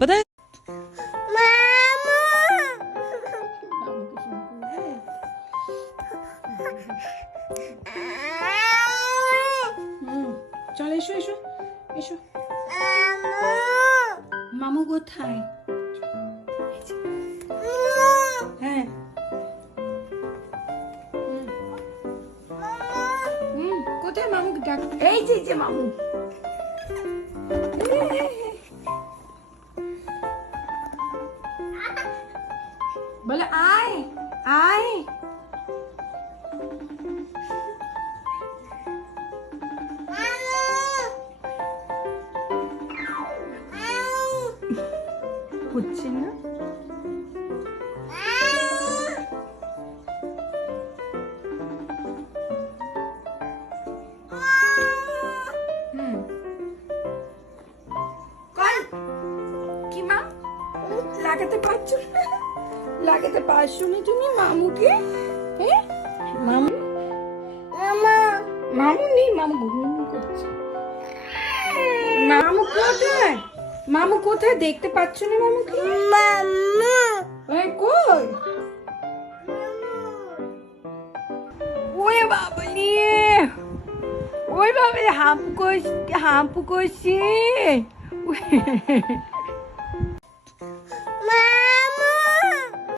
पता है। চল এসো এসো এসো মামু কোথায় হ্যাঁ কোথায় মামুকে ডাক এই যে মামু বলে আয় আয় হচ্ছে না কি মা লাগাতে পারছো না লাগাতে পারছো না তুমি মামুকে হ্যাঁ মামু মামু নেই মামু ঘুম করছে মামু কোথায় মামু কোথায় দেখতে পাচ্ছ না মামুকে ওই কই ওই বাবলি ওই বাবলি হাম্পু করছি